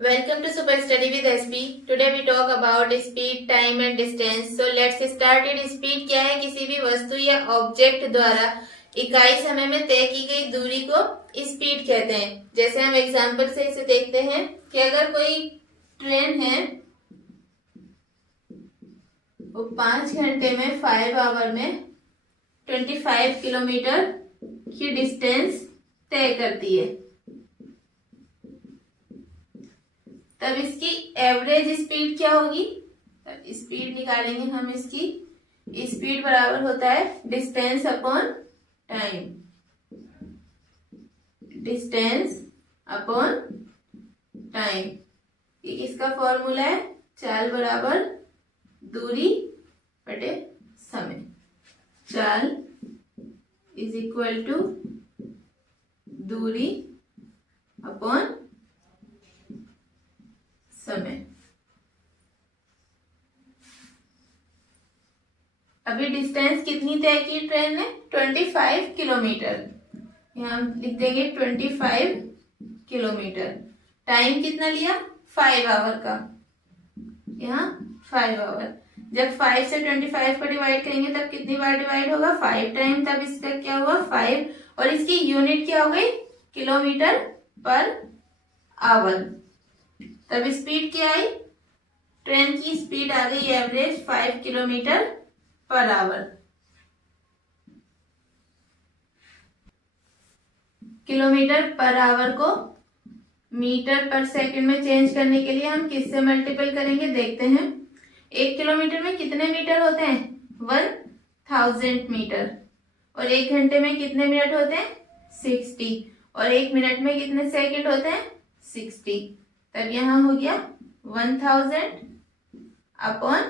Welcome to Super Study with SP. Today we talk about speed, time and distance. So let's start it. Speed क्या है? किसी भी वस्तु या object द्वारा इकाई समय में तय की गई दूरी को स्पीड कहते हैं। जैसे हम एग्जांपल से इसे देखते हैं कि अगर कोई ट्रेन है वो 5 घंटे में 5 आवर में 25 किलोमीटर की डिस्टेंस तय करती है, तब इसकी एवरेज स्पीड क्या होगी? तब स्पीड निकालेंगे हम। इसकी स्पीड बराबर होता है distance upon time. Distance upon time, ये किसका फॉर्मूला है? चाल बराबर दूरी बटे समय। चाल इज इक्वल टू दूरी अपॉन समय। अभी डिस्टेंस कितनी तय की ट्रेन ने? 25 किलोमीटर। यहाँ हम लिख देंगे 25 किलोमीटर। टाइम कितना लिया? 5 आवर का। यहाँ 5 आवर। जब 5 से 25 को डिवाइड करेंगे तब कितनी बार डिवाइड होगा? 5 टाइम। तब इसका क्या हुआ? 5। और इसकी यूनिट क्या हो गई? Kilometre per hour. तब स्पीड क्या आई? ट्रेन की स्पीड आ गई average 5 kilometre per hour. Kilometre per hour को मीटर पर सेकंड में चेंज करने के लिए हम किससे मल्टीपल करेंगे देखते हैं। 1 किलोमीटर में कितने मीटर होते हैं? 1000 मीटर। और 1 घंटे में कितने मिनट होते हैं? 60। और 1 मिनट में कितने सेकंड होते हैं? 60। तब यहां हो गया 1000 अपॉन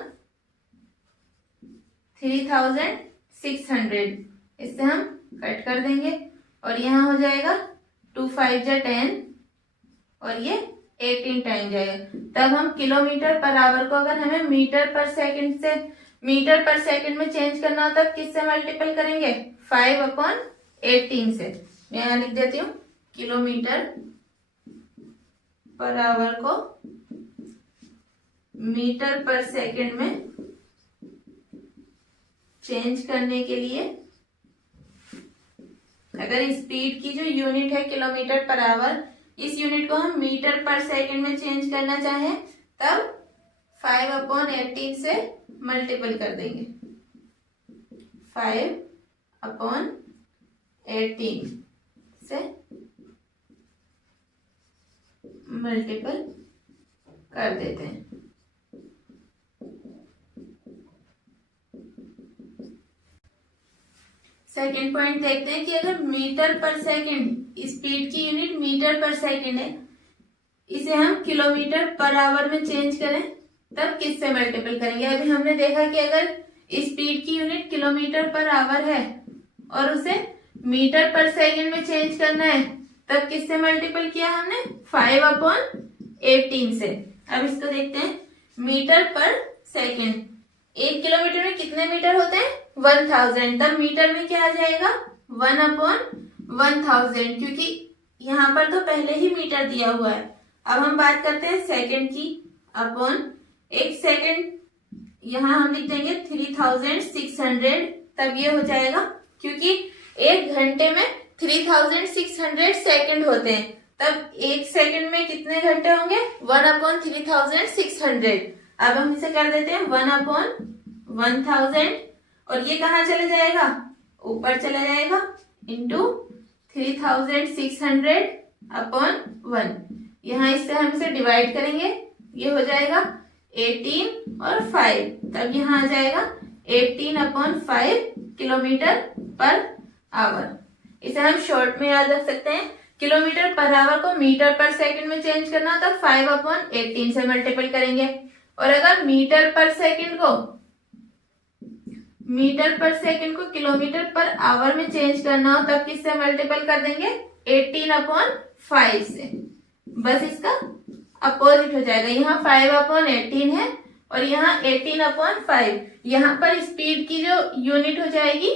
3600। इससे हम कट कर देंगे और यहाँ हो जाएगा 2 5 जा 10 और ये 18 टाइम जाएगा। तब हम किलोमीटर पर आवर को अगर हमें मीटर पर सेकंड में चेंज करना हो तब किससे मल्टीपल करेंगे? 5 अपॉन 18 से। मैं यहाँ लिख देती हूँ किलोमीटर पर आवर को मीटर पर सेकंड में चेंज करने के लिए अगर स्पीड की जो यूनिट है किलोमीटर पर आवर, इस यूनिट को हम मीटर पर सेकंड में चेंज करना चाहें तब 5 अपॉन 18 से मल्टीपल कर देंगे। 5 अपॉन 18 से मल्टीपल कर देते हैं। सेकेंड पॉइंट देखते हैं कि अगर मीटर पर सेकंड, स्पीड की यूनिट मीटर पर सेकंड है, इसे हम किलोमीटर पर आवर में चेंज करें तब किससे मल्टीपल करेंगे? अभी हमने देखा कि अगर स्पीड की यूनिट किलोमीटर पर आवर है और उसे मीटर पर सेकंड में चेंज करना है तब किससे मल्टीपल किया हमने? 5 अपॉन 18 से। अब इसको देखते हैं मीटर पर सेकंड। 1 किलोमीटर में कितने मीटर होते हैं? 1000। तब मीटर में क्या आ जाएगा? 1 अपॉन 1000, क्योंकि यहाँ पर तो पहले ही मीटर दिया हुआ है। अब हम बात करते हैं सेकंड की। अपॉन 1 सेकंड यहाँ हम लिख देंगे 3600। तब ये हो जाएगा, क्योंकि 1 घंटे में 3600 सेकंड होते हैं। तब 1 सेकंड में कितने घंटे होंगे? 1 अपॉन 3600। अब हम इसे कर देते हैं 1 अपॉन 1000 और ये कहाँ चले जाएगा? ऊपर चला जाएगा इंटू 3600 अपॉन 1। यहाँ इससे हम इसे डिवाइड करेंगे, ये हो जाएगा 18 और 5। तब यहाँ आ जाएगा 18 अपॉन 5 किलोमीटर पर आवर। इसे हम शॉर्ट में याद रख सकते हैं। किलोमीटर पर आवर को मीटर पर सेकंड में चेंज करना तो 5 अपॉन 18 से मल्टीपल करेंगे। और अगर मीटर पर सेकंड को किलोमीटर पर आवर में चेंज करना हो तब किससे मल्टीपल कर देंगे? 18 अपॉन 5 से। बस इसका अपोजिट हो जाएगा। यहाँ 5 अपॉन 18 है और यहाँ 18 अपॉन 5। यहाँ पर स्पीड की जो यूनिट हो जाएगी,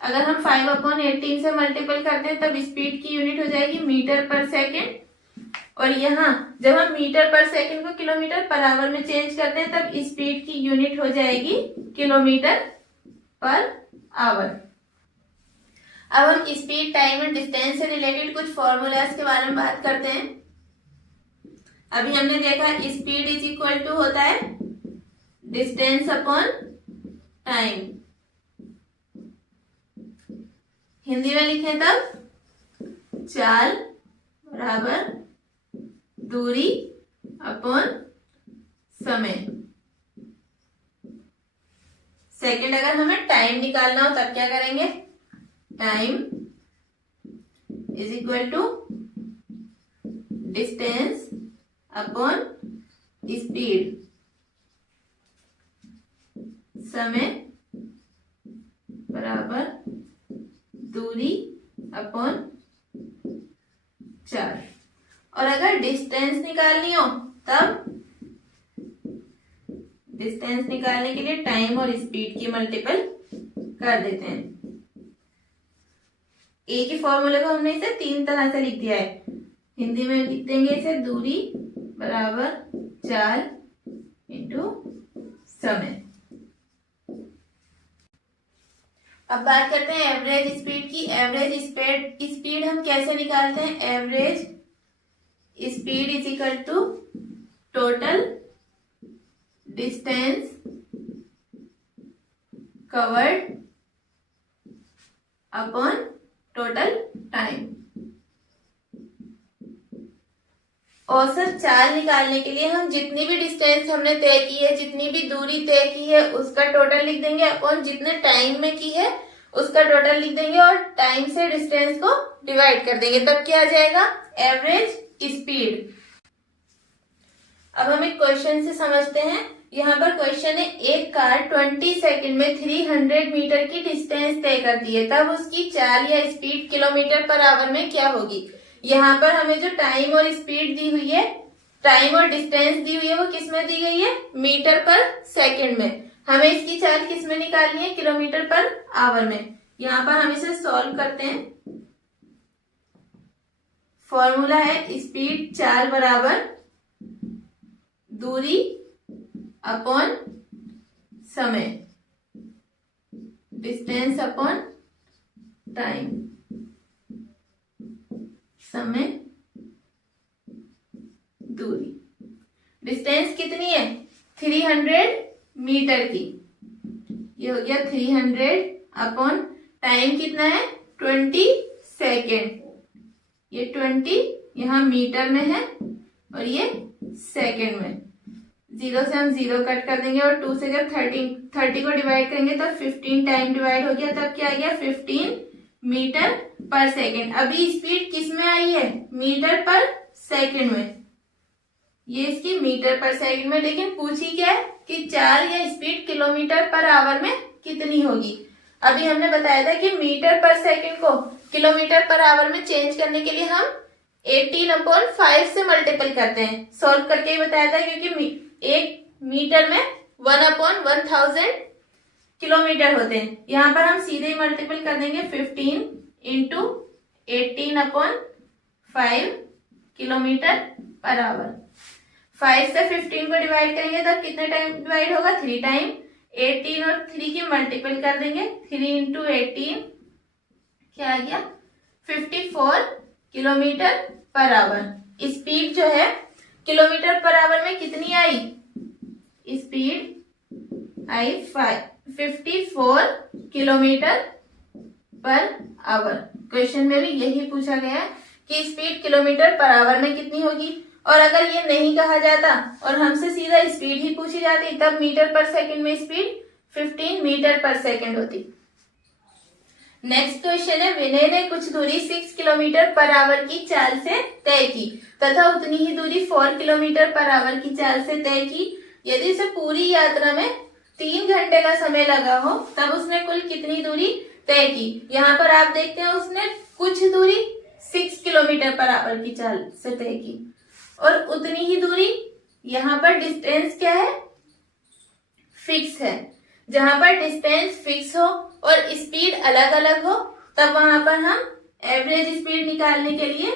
अगर हम 5 अपॉन 18 से मल्टीपल करते हैं तब स्पीड की यूनिट हो जाएगी मीटर पर सेकेंड। और यहाँ जब हम मीटर पर सेकंड को किलोमीटर पर आवर में चेंज करते हैं तब स्पीड की यूनिट हो जाएगी किलोमीटर पर आवर। अब हम स्पीड, टाइम और डिस्टेंस से रिलेटेड कुछ फॉर्मूलाज के बारे में बात करते हैं। अभी हमने देखा स्पीड इज इक्वल टू होता है डिस्टेंस अपॉन टाइम। हिंदी में लिखें तब चाल बराबर दूरी अपॉन समय। सेकंड, अगर हमें टाइम निकालना हो तब क्या करेंगे? Time is equal to distance upon speed. समय बराबर दूरी अपॉन चाल। और अगर डिस्टेंस निकालनी हो तब डिस्टेंस निकालने के लिए टाइम और स्पीड की मल्टीपल कर देते हैं। एक ही फॉर्मूले को हमने इसे 3 तरह से लिख दिया है। हिंदी में लिख देंगे इसे दूरी बराबर चाल इंटू समय। अब बात करते हैं एवरेज स्पीड की। एवरेज स्पीड हम कैसे निकालते हैं? Average speed is equal to total distance covered upon total time. औसत चाल निकालने के लिए हम जितनी भी डिस्टेंस हमने तय की है, जितनी भी दूरी तय की है, उसका टोटल लिख देंगे और जितने टाइम में की है उसका टोटल लिख देंगे और टाइम से डिस्टेंस को डिवाइड कर देंगे, तब क्या आ जाएगा? Average speed. अब हम एक क्वेश्चन से समझते हैं। यहाँ पर क्वेश्चन है, एक कार 20 सेकंड में 300 मीटर की डिस्टेंस तय करती है, तब उसकी चाल या स्पीड किलोमीटर पर आवर में क्या होगी? यहाँ पर हमें जो टाइम और स्पीड दी हुई है, टाइम और डिस्टेंस दी हुई है, वो किस में दी गई है? मीटर पर सेकंड में। हमें इसकी चाल किस में निकालनी है? किलोमीटर पर आवर में। यहाँ पर हम इसे सॉल्व करते हैं। फॉर्मूला है स्पीड चाल बराबर दूरी अपॉन समय, डिस्टेंस अपॉन टाइम। समय दूरी, डिस्टेंस कितनी है? 300 मीटर की। ये हो गया 300 अपॉन टाइम कितना है? 20 सेकेंड। ये 20 यहाँ मीटर में है और ये सेकेंड में। 0 से हम 0 कट कर देंगे और 2 से जब 30 को डिवाइड करेंगे तब 15 टाइम डिवाइड हो गया, तब क्या आ गया? 15 मीटर पर सेकेंड। अभी स्पीड किस में आई है? मीटर पर सेकेंड में। ये इसकी मीटर पर सेकेंड में, लेकिन पूछी क्या है कि चाल या स्पीड किलोमीटर पर आवर में कितनी होगी। अभी हमने बताया था कि मीटर पर सेकेंड को किलोमीटर पर आवर में चेंज करने के लिए हम 18/5 से मल्टीपल करते हैं। सॉल्व करके ही बताया था, क्योंकि एक मीटर में 1/1000 किलोमीटर होते हैं। यहाँ पर हम सीधे ही मल्टीपल कर देंगे। 15 इंटू 18/5 किलोमीटर पर आवर। 5 से 15 को डिवाइड करेंगे तब कितने टाइम डिवाइड होगा? 3 टाइम। 18 और 3 की मल्टीपल कर देंगे। 3 इंटू 18 क्या आ गया? 54 किलोमीटर पर आवर। स्पीड जो है किलोमीटर पर आवर में कितनी आई? स्पीड आई 54 किलोमीटर पर आवर। क्वेश्चन में भी यही पूछा गया है कि स्पीड किलोमीटर पर आवर में कितनी होगी। और अगर ये नहीं कहा जाता और हमसे सीधा स्पीड ही पूछी जाती, तब मीटर पर सेकंड में स्पीड 15 मीटर पर सेकंड होती। नेक्स्ट क्वेश्चन है, विनय ने कुछ दूरी 6 किलोमीटर पर आवर की चाल से तय की तथा उतनी ही दूरी 4 किलोमीटर पर आवर की चाल से तय की। यदि उसे पूरी यात्रा में 3 घंटे का समय लगा हो, तब उसने कुल कितनी दूरी तय की। यहाँ पर आप देखते हैं उसने कुछ दूरी 6 किलोमीटर पर आवर की चाल से तय की और उतनी ही दूरी, यहाँ पर डिस्टेंस क्या है? फिक्स है। जहां पर डिस्टेंस फिक्स हो और स्पीड अलग अलग हो, तब वहां पर हम एवरेज स्पीड निकालने के लिए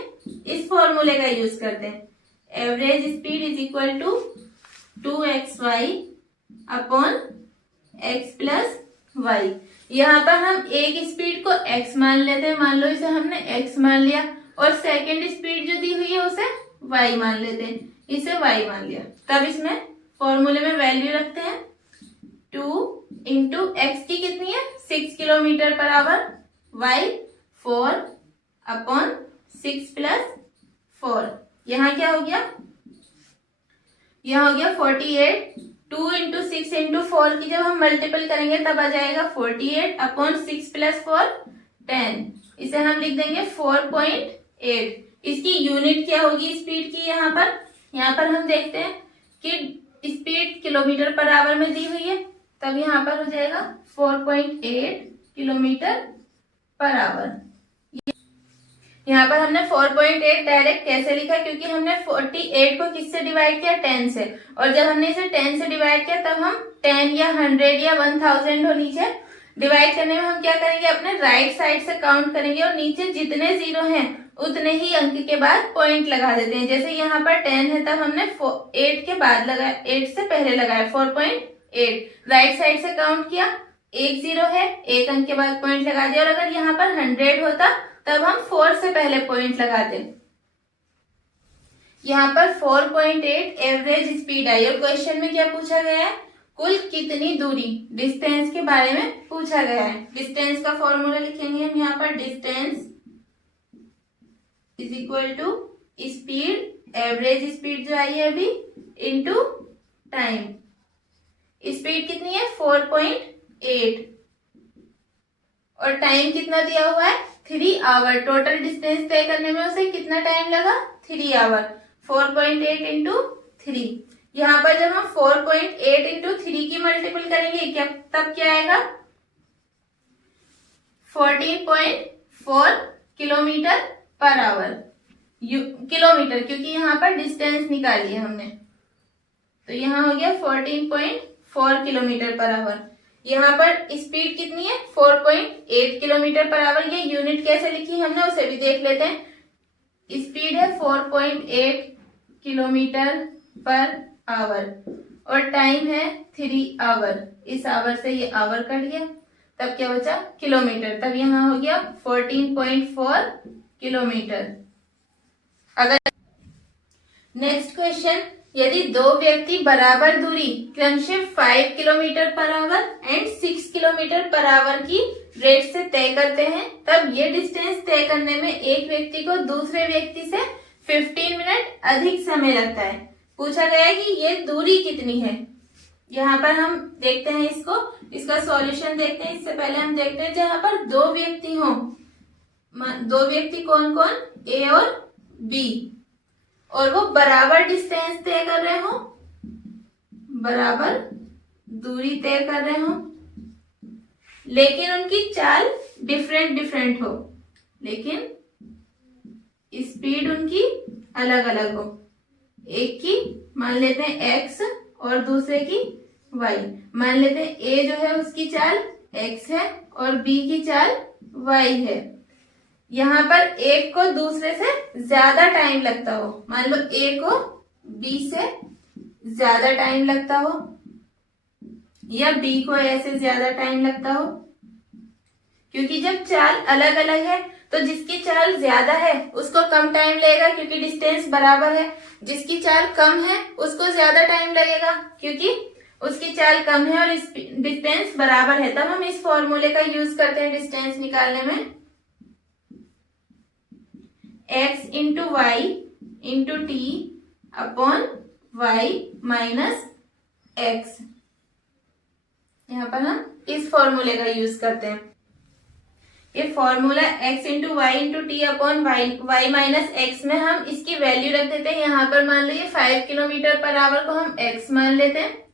इस फॉर्मूले का यूज करते हैं। Average speed is equal to 2xy upon x plus y. यहाँ पर हम एक स्पीड को x मान लेते हैं, मान लो इसे हमने x मान लिया, और सेकेंड स्पीड जो दी हुई है उसे y मान लेते हैं, इसे y मान लिया। तब इसमें फॉर्मूले में वैल्यू रखते हैं 2 इंटू एक्स की कितनी है 6 kilometre per hour, y 4 upon 6 plus 4। यहाँ क्या हो गया, यहाँ हो गया 48। 2 इंटू 6 इंटू 4 की जब हम मल्टीपल करेंगे तब आ जाएगा 48 अपॉन 6 प्लस 4 10। इसे हम लिख देंगे 4.8। इसकी यूनिट क्या होगी स्पीड की, यहाँ पर हम देखते हैं कि स्पीड किलोमीटर पर आवर में दी हुई है, तब यहाँ पर हो जाएगा 4.8 किलोमीटर पर आवर। यहाँ पर हमने 4.8 डायरेक्ट कैसे लिखा, क्योंकि हमने 48 को किससे डिवाइड किया 10 से, और जब हमने इसे 10 से डिवाइड किया तब हम 10 या 100 या 1000 हो नीचे डिवाइड करने में हम क्या करेंगे, अपने राइट साइड से काउंट करेंगे और नीचे जितने जीरो हैं उतने ही अंक के बाद पॉइंट लगा देते हैं। जैसे यहाँ पर 10 है तब हमने 8 के बाद लगाया, 8 से पहले लगाया 4.8, राइट साइड से काउंट किया, एक जीरो है, एक अंक के बाद पॉइंट लगा दिया। और अगर यहाँ पर 100 होता तब हम 4 से पहले पॉइंट लगाते। यहाँ पर 4.8 एवरेज स्पीड आई, और क्वेश्चन में क्या पूछा गया है, कुल कितनी दूरी, डिस्टेंस के बारे में पूछा गया है। डिस्टेंस का फॉर्मूला लिखेंगे हम यहाँ पर, distance is equal to speed, average speed जो आई है अभी, इनटू टाइम। स्पीड कितनी है 4.8 और टाइम कितना दिया हुआ है 3 आवर। टोटल डिस्टेंस तय करने में उसे कितना टाइम लगा 3 आवर। 4.8 इंटू 3, यहाँ पर जब हम 4.8 इंटू 3 की मल्टीपल करेंगे क्या, तब क्या आएगा 14.4 किलोमीटर पर आवर। किलोमीटर, क्योंकि यहाँ पर डिस्टेंस निकाली है हमने, तो यहाँ हो गया 14.4 किलोमीटर पर आवर। यहाँ पर स्पीड कितनी है 4.8 किलोमीटर पर आवर। ये यूनिट कैसे लिखी हमने उसे भी देख लेते हैं। स्पीड है 4.8 किलोमीटर पर आवर और टाइम है 3 आवर। इस आवर से ये आवर कट गया, तब क्या बचा किलोमीटर, तब यहाँ हो गया 14.4 किलोमीटर। अगर नेक्स्ट क्वेश्चन, यदि दो व्यक्ति बराबर दूरी क्रमशः 5 kilometre per hour and 6 kilometre per hour की रेट से तय करते हैं, तब ये डिस्टेंस तय करने में एक व्यक्ति को दूसरे व्यक्ति से 15 मिनट अधिक समय लगता है। पूछा गया है कि ये दूरी कितनी है। यहाँ पर हम देखते हैं इसका सॉल्यूशन देखते हैं। इससे पहले हम देखते हैं जहाँ पर दो व्यक्ति हों, दो व्यक्ति कौन कौन, ए और बी, और वो बराबर डिस्टेंस तय कर रहे हो, बराबर दूरी तय कर रहे हो, लेकिन उनकी चाल डिफरेंट हो, लेकिन स्पीड उनकी अलग अलग हो। एक की मान लेते हैं x और दूसरे की y। मान लेते हैं a जो है उसकी चाल x है और b की चाल y है। यहाँ पर एक को दूसरे से ज्यादा टाइम लगता हो, मान लो a को b से ज्यादा टाइम लगता हो या b को a से ज्यादा टाइम लगता हो, क्योंकि जब चाल अलग अलग है तो जिसकी चाल ज्यादा है उसको कम टाइम लगेगा क्योंकि डिस्टेंस बराबर है, जिसकी चाल कम है उसको ज्यादा टाइम लगेगा क्योंकि उसकी चाल कम है और डिस्टेंस बराबर है। तब हम इस फॉर्मूले का यूज करते हैं डिस्टेंस निकालने में, x into y into t upon y minus x. यहाँ पर हम इस फॉर्मूले का यूज करते हैं। ये formula x into y into t upon y minus x में हम इसकी वैल्यू रख देते हैं। यहाँ पर मान लो ये 5 किलोमीटर पर आवर को हम x मान लेते हैं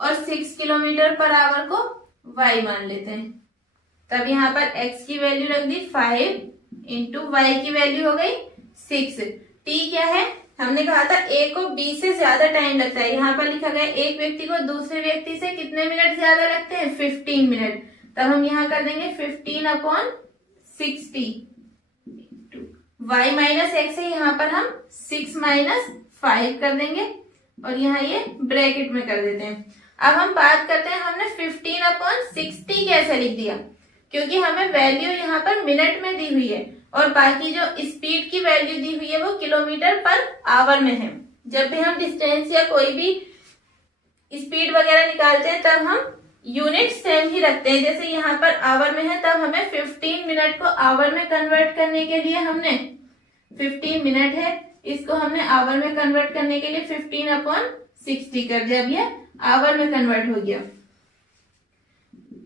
और 6 किलोमीटर पर आवर को y मान लेते हैं। तब यहाँ पर x की वैल्यू रख दी 5 इंटू वाई की वैल्यू हो गई 6। t क्या है, हमने कहा था a को b से ज्यादा टाइम लगता है। यहाँ पर लिखा गया एक व्यक्ति को दूसरे व्यक्ति से कितने मिनट ज्यादा लगते हैं 15 मिनट। तब हम यहाँ कर देंगे 15 अपॉन 60। y माइनस एक्स है, यहाँ पर हम 6 माइनस 5 कर देंगे और यहाँ ये ब्रैकेट में कर देते हैं। अब हम बात करते हैं हमने 15/60 कैसे लिख दिया, क्योंकि हमें वैल्यू यहाँ पर मिनट में दी हुई है और बाकी जो स्पीड की वैल्यू दी हुई है वो किलोमीटर पर आवर में है। जब भी हम डिस्टेंस या कोई भी स्पीड वगैरह निकालते हैं तब हम यूनिट सेम ही रखते हैं। जैसे यहाँ पर आवर में है तब हमें 15 मिनट को आवर में कन्वर्ट करने के लिए हमने 15 मिनट है, इसको हमने आवर में कन्वर्ट करने के लिए 15/60 कर दिया। अब ये आवर में कन्वर्ट हो गया।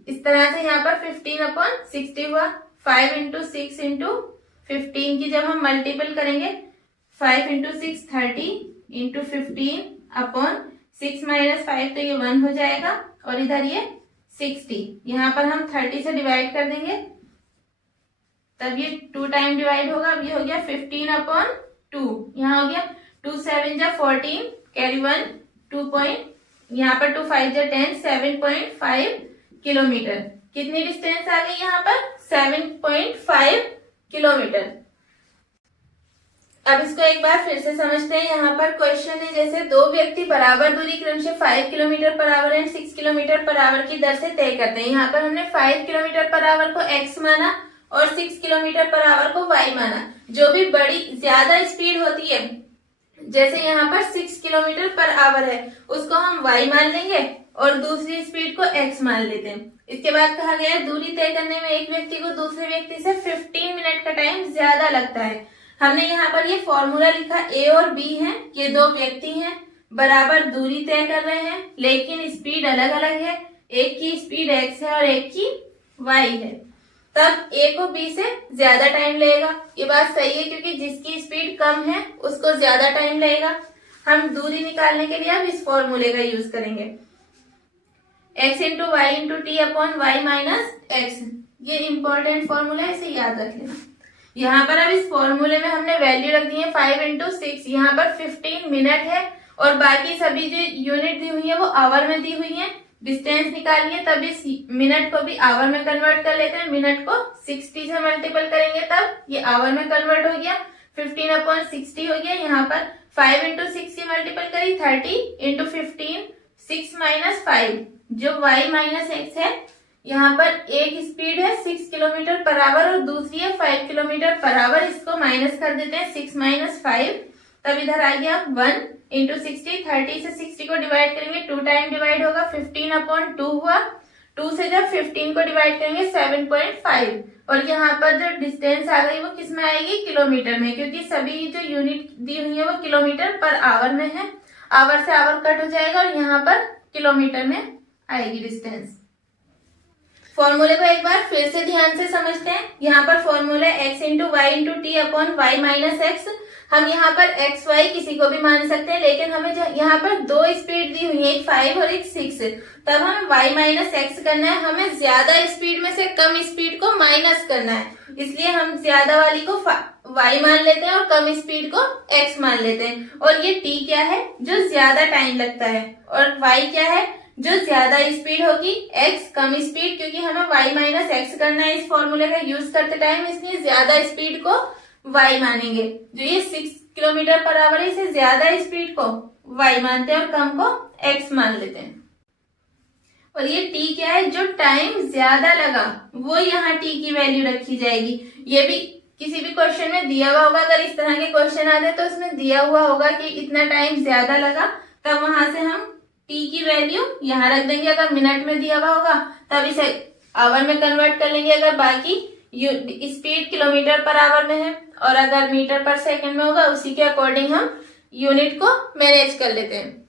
इस तरह से यहाँ पर 15/60 हुआ। 5 × 6 × 15 की जब हम मल्टीपल करेंगे 5 × 6 30 × 15/6 - 5 तो ये 1 हो जाएगा और इधर ये 60। यहाँ पर हम 30 से डिवाइड कर देंगे तब ये 2 टाइम डिवाइड होगा। अब ये हो गया 15/2। यहाँ हो गया 2 7 जा 14 कैरी 1 2 यहाँ पर 2 5 जा 10 7.5 किलोमीटर। कितनी डिस्टेंस आ गई यहाँ पर 7.5 किलोमीटर। अब इसको एक बार फिर से समझते हैं। यहाँ पर क्वेश्चन है जैसे दो व्यक्ति बराबर दूरी क्रमशः 5 kilometre per hour and 6 kilometre per hour की दर से तय करते हैं। यहाँ पर हमने 5 किलोमीटर पर आवर को x माना और 6 किलोमीटर पर आवर को y माना। जो भी बड़ी ज्यादा स्पीड होती है, जैसे यहाँ पर 6 किलोमीटर पर आवर है, उसको हम y मान लेंगे और दूसरी स्पीड को x मान लेते हैं। इसके बाद कहा गया है दूरी तय करने में एक व्यक्ति को दूसरे व्यक्ति से 15 मिनट का टाइम ज्यादा लगता है। हमने यहाँ पर ये फॉर्मूला लिखा, a और b हैं, ये दो व्यक्ति हैं, बराबर दूरी तय कर रहे हैं लेकिन स्पीड अलग अलग है। एक की स्पीड x है और एक की y है, तब a को b से ज्यादा टाइम लगेगा। ये बात सही है क्योंकि जिसकी स्पीड कम है उसको ज्यादा टाइम लगेगा। हम दूरी निकालने के लिए अब इस फॉर्मूले का यूज करेंगे, x × y × t/y - x। ये इंपॉर्टेंट फॉर्मूला है, इसे याद रख लेना। यहाँ पर अब इस फॉर्मूले में हमने वैल्यू रख दी है 5 × 6। यहाँ पर 15 मिनट है और बाकी सभी जो यूनिट दी हुई है वो आवर में दी हुई है। डिस्टेंस निकालिए तब इस मिनट को भी आवर में कन्वर्ट कर लेते हैं। मिनट को 60 से मल्टीपल करेंगे तब ये आवर में कन्वर्ट हो गया, 15/60 हो गया। यहाँ पर 5 × 6 की मल्टीपल करी 30 × 15 6 - 5 जो y - x है। यहाँ पर एक स्पीड है 6 किलोमीटर पर आवर और दूसरी है 5 किलोमीटर पर आवर। इसको माइनस कर देते हैं 6 - 5, तब इधर आ गया 1 × 60। 30 से 60 को डिवाइड करेंगे 2 टाइम डिवाइड होगा, 15/2 हुआ। 2 से जब 15 को डिवाइड करेंगे 7.5 और यहाँ पर जो डिस्टेंस आ गई वो किस में आएगी, किलोमीटर में, क्योंकि सभी जो यूनिट दी हुई है वो किलोमीटर पर आवर में है। आवर से आवर कट हो जाएगा और यहाँ पर किलोमीटर में आएगी डिस्टेंस। फॉर्मूले को एक बार फिर से ध्यान से समझते हैं। यहाँ पर formula x × y × t/y - x। हम यहाँ पर x y किसी को भी मान सकते हैं, लेकिन हमें यहाँ पर दो स्पीड दी हुई है, एक 5 और एक 6, तब हमें y - x करना है। हमें ज्यादा स्पीड में से कम स्पीड को माइनस करना है, इसलिए हम ज्यादा वाली को y मान लेते हैं और कम स्पीड को x मान लेते हैं। और ये t क्या है, जो ज्यादा टाइम लगता है, और y क्या है, जो ज्यादा स्पीड होगी, x कम स्पीड, क्योंकि हमें y - x करना है इस फॉर्मूले का यूज करते टाइम, इसलिए ज्यादा स्पीड को y मानेंगे। जो ये 6 किलोमीटर पर आवर है, इसे ज्यादा स्पीड को y मानते हैं और कम को x मान लेते हैं। और ये t क्या है, जो टाइम ज्यादा लगा वो यहाँ t की वैल्यू रखी जाएगी। ये भी किसी भी क्वेश्चन में दिया हुआ होगा, अगर इस तरह के क्वेश्चन आते तो इसमें दिया हुआ होगा कि इतना टाइम ज्यादा लगा, तब वहां से हम t की वैल्यू यहाँ रख देंगे। अगर मिनट में दिया हुआ होगा तब इसे आवर में कन्वर्ट कर लेंगे। अगर बाकी स्पीड किलोमीटर पर आवर में है और अगर मीटर पर सेकंड में होगा, उसी के अकॉर्डिंग हम यूनिट को मैनेज कर लेते हैं।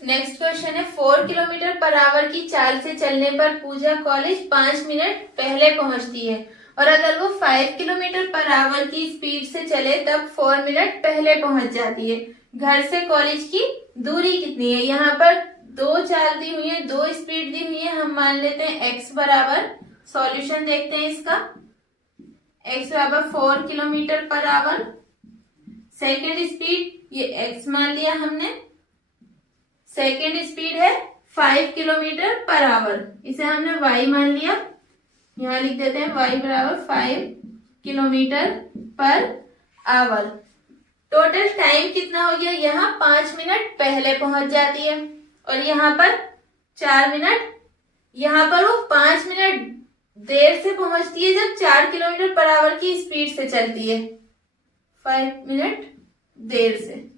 नेक्स्ट क्वेश्चन है 4 किलोमीटर पर आवर की चाल से चलने पर पूजा कॉलेज 5 मिनट पहले पहुंचती है और अगर वो 5 किलोमीटर पर आवर की स्पीड से चले तब 4 मिनट पहले पहुंच जाती है। घर से कॉलेज की दूरी कितनी है। यहाँ पर दो चाल दी हुई है, दो स्पीड दी हुई है, हम मान लेते हैं x बराबर, सॉल्यूशन देखते हैं इसका, x बराबर 4 kilometre per hour. Second speed ये x मान लिया हमने, सेकेंड स्पीड है 5 किलोमीटर पर आवर, इसे हमने y मान लिया। यहाँ लिख देते हैं y बराबर 5 kilometre per hour. Total time कितना हो गया, यहाँ 5 मिनट पहले पहुंच जाती है और यहाँ पर 4 मिनट, यहाँ पर वो 5 मिनट देर से पहुंचती है जब 4 किलोमीटर पर आवर की स्पीड से चलती है, 5 मिनट देर से।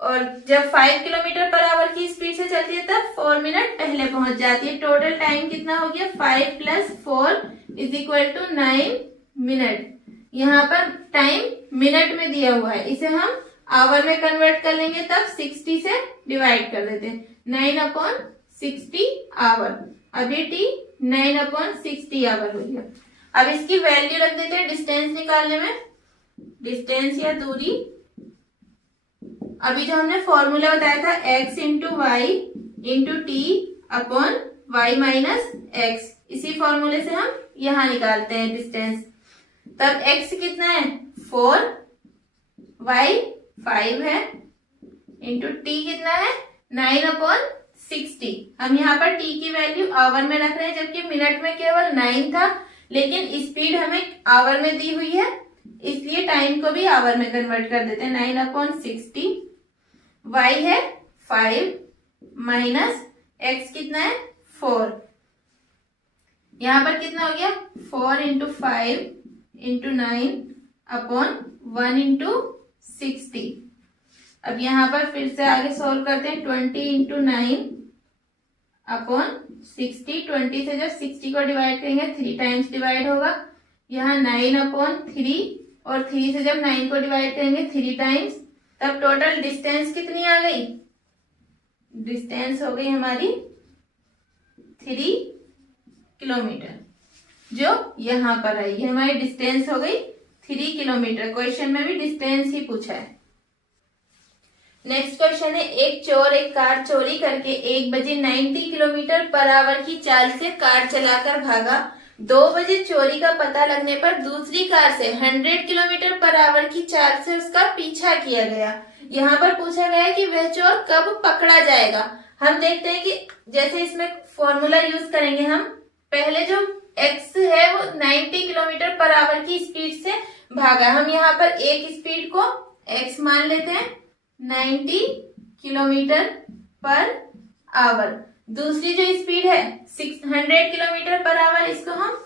और जब 5 किलोमीटर पर आवर की स्पीड से चलती है तब 4 मिनट पहले पहुंच जाती है। टोटल टाइम कितना हो गया, 5 + 4 = 9 मिनट। यहाँ पर टाइम मिनट में दिया हुआ है, इसे हम आवर में कन्वर्ट कर लेंगे तब 60 से डिवाइड कर देते हैं, 9/60 आवर। अभी टी 9/60 आवर हो गया। अब इसकी वैल्यू रख देते हैं डिस्टेंस निकालने में, डिस्टेंस या दूरी। अभी जो हमने फॉर्मूला बताया था x × y × t/y - x, इसी फॉर्मूले से हम यहां निकालते हैं डिस्टेंस। तब x कितना है 4, y 5 है, इंटू t कितना है 9/60। हम यहाँ पर t की वैल्यू आवर में रख रहे हैं जबकि मिनट में केवल 9 था, लेकिन स्पीड हमें आवर में दी हुई है इसलिए टाइम को भी आवर में कन्वर्ट कर देते हैं, 9/60। y है 5 माइनस x कितना है 4। यहाँ पर कितना हो गया 4 × 5 × 9/1 × 60। अब यहाँ पर फिर से आगे सोल्व करते हैं, 20 × 9/60। 20 से जब 60 को डिवाइड करेंगे 3 टाइम्स डिवाइड होगा, यहाँ 9/3 और 3 से जब 9 को डिवाइड करेंगे 3 टाइम्स, तब टोटल डिस्टेंस कितनी आ गई, डिस्टेंस हो गई हमारी 3 किलोमीटर, जो यहाँ पर आई है हमारी डिस्टेंस हो गई 3 किलोमीटर। क्वेश्चन में भी डिस्टेंस ही पूछा है। नेक्स्ट क्वेश्चन है, एक चोर एक कार चोरी करके 1 बजे 90 किलोमीटर पर आवर की चाल से कार चलाकर भागा। 2 बजे चोरी का पता लगने पर दूसरी कार से 100 किलोमीटर पर आवर की चाल से उसका पीछा किया गया। यहाँ पर पूछा गया है कि वह चोर कब पकड़ा जाएगा। हम देखते हैं कि जैसे इसमें फॉर्मूला यूज करेंगे हम, पहले जो x है वो 90 किलोमीटर पर आवर की स्पीड से भागा। हम यहाँ पर एक स्पीड को x मान लेते हैं, 90 किलोमीटर पर आवर। दूसरी जो स्पीड है 100 किलोमीटर पर आवर, इसको हम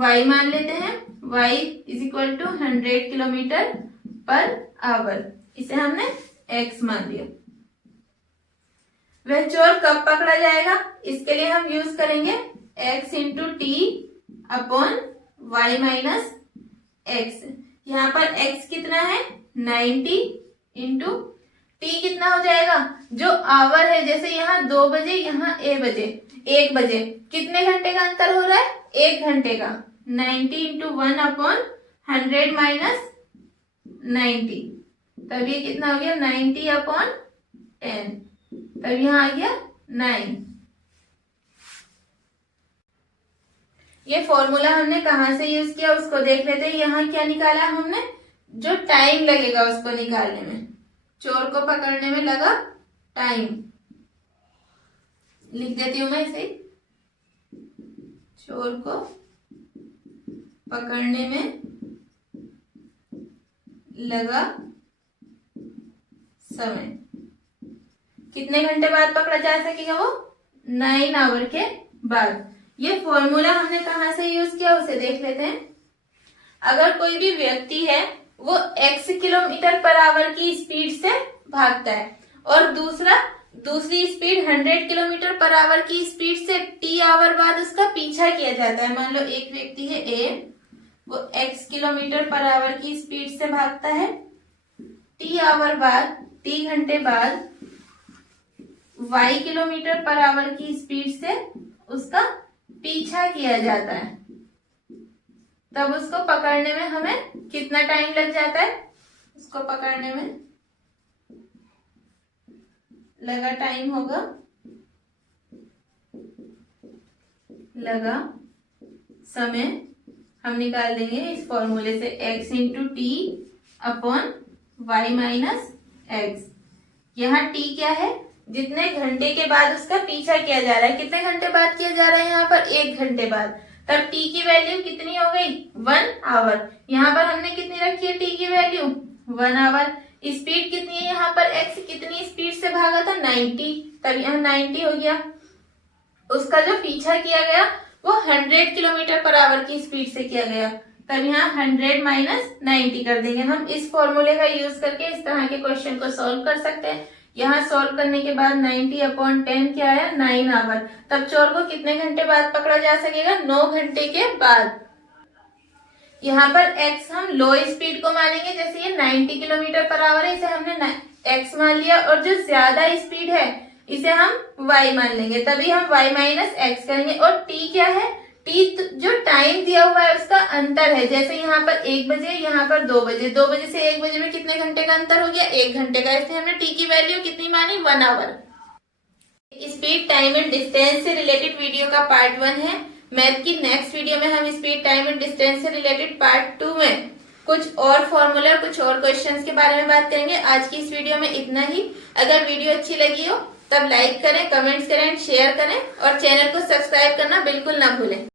y मान लेते हैं, y = 100 किलोमीटर पर आवर। इसे हमने x मान दिया। वह चोर कब पकड़ा जाएगा, इसके लिए हम यूज करेंगे x × t/y - x। यहाँ पर x कितना है 90 इंटू t कितना हो जाएगा, जो आवर है, जैसे यहाँ 2 बजे यहाँ 1 बजे, कितने घंटे का अंतर हो रहा है, 1 घंटे का। 90 × 1/100 - 90, तब ये कितना हो गया 90/10, तब यहाँ आ गया 9। ये फॉर्मूला हमने कहाँ से यूज किया उसको देख लेते हैं। यहाँ क्या निकाला हमने, जो टाइम लगेगा उसको निकालने में, चोर को पकड़ने में लगा टाइम, लिख देती हूं मैं इसे, चोर को पकड़ने में लगा समय। कितने घंटे बाद पकड़ा जा सकेगा वो, 9 आवर के बाद। ये फॉर्मूला हमने कहाँ से यूज किया उसे देख लेते हैं। अगर कोई भी व्यक्ति है वो x किलोमीटर पर आवर की स्पीड से भागता है और दूसरी स्पीड 100 किलोमीटर पर आवर की स्पीड से t आवर बाद उसका पीछा किया जाता है। मान लो एक व्यक्ति है A, वो x किलोमीटर पर आवर की स्पीड से भागता है, t घंटे बाद y किलोमीटर पर आवर की स्पीड से उसका पीछा किया जाता है, तब उसको पकड़ने में हमें कितना टाइम लग जाता है, उसको पकड़ने में लगा टाइम होगा, लगा समय हम निकाल देंगे इस फॉर्मूले से, x × t/y - x। यहाँ t क्या है, जितने घंटे के बाद उसका पीछा किया जा रहा है। कितने घंटे बाद किया जा रहा है, यहाँ पर 1 घंटे बाद। तब t की वैल्यू कितनी हो गई, 1 आवर। यहाँ पर हमने कितनी रखी है t की वैल्यू, 1 आवर। स्पीड कितनी है यहाँ पर, x कितनी स्पीड से भागा था 90, तब यहाँ 90 हो गया। उसका जो पीछा किया गया वो 100 किलोमीटर पर आवर की स्पीड से किया गया, तब यहाँ 100 माइनस 90 कर देंगे। हम इस फॉर्मूले का यूज करके इस तरह के क्वेश्चन को सॉल्व कर सकते हैं। यहाँ सॉल्व करने के बाद 90/10 क्या आया 9 आवर। तब चोर को कितने घंटे बाद पकड़ा जा सकेगा, 9 घंटे के बाद। यहाँ पर x हम लो स्पीड को मानेंगे, जैसे ये 90 किलोमीटर पर आवर है, इसे हमने x मान लिया, और जो ज्यादा स्पीड है इसे हम y मान लेंगे, तभी हम y माइनस x करेंगे। और t क्या है, t जो टाइम दिया हुआ है उसका अंतर है, जैसे यहाँ पर 1 बजे, यहाँ पर 2 बजे, 2 बजे से 1 बजे में कितने घंटे का अंतर हो गया, 1 घंटे का, इसलिए हमने t की वैल्यू कितनी मानी 1 hour. Speed time and distance से रिलेटेड वीडियो का पार्ट 1 है। मैथ की नेक्स्ट वीडियो में हम स्पीड टाइम एंड डिस्टेंस से रिलेटेड पार्ट 2 में कुछ और फॉर्मूला, कुछ और क्वेश्चंस के बारे में बात करेंगे। आज की इस वीडियो में इतना ही। अगर वीडियो अच्छी लगी हो तब लाइक करें, कमेंट्स करें, शेयर करें और चैनल को सब्सक्राइब करना बिल्कुल ना भूलें।